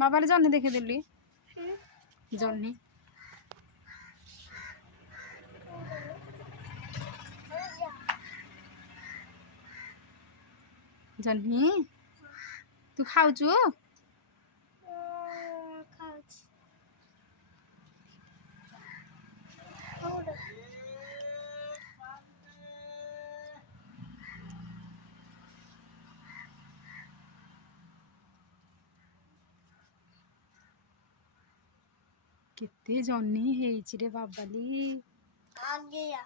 बाबा जह्नी देखीदेली जह्नी जह्नी तू खाऊचु केते जह्नी हेइछि रे बाबाली आ गया।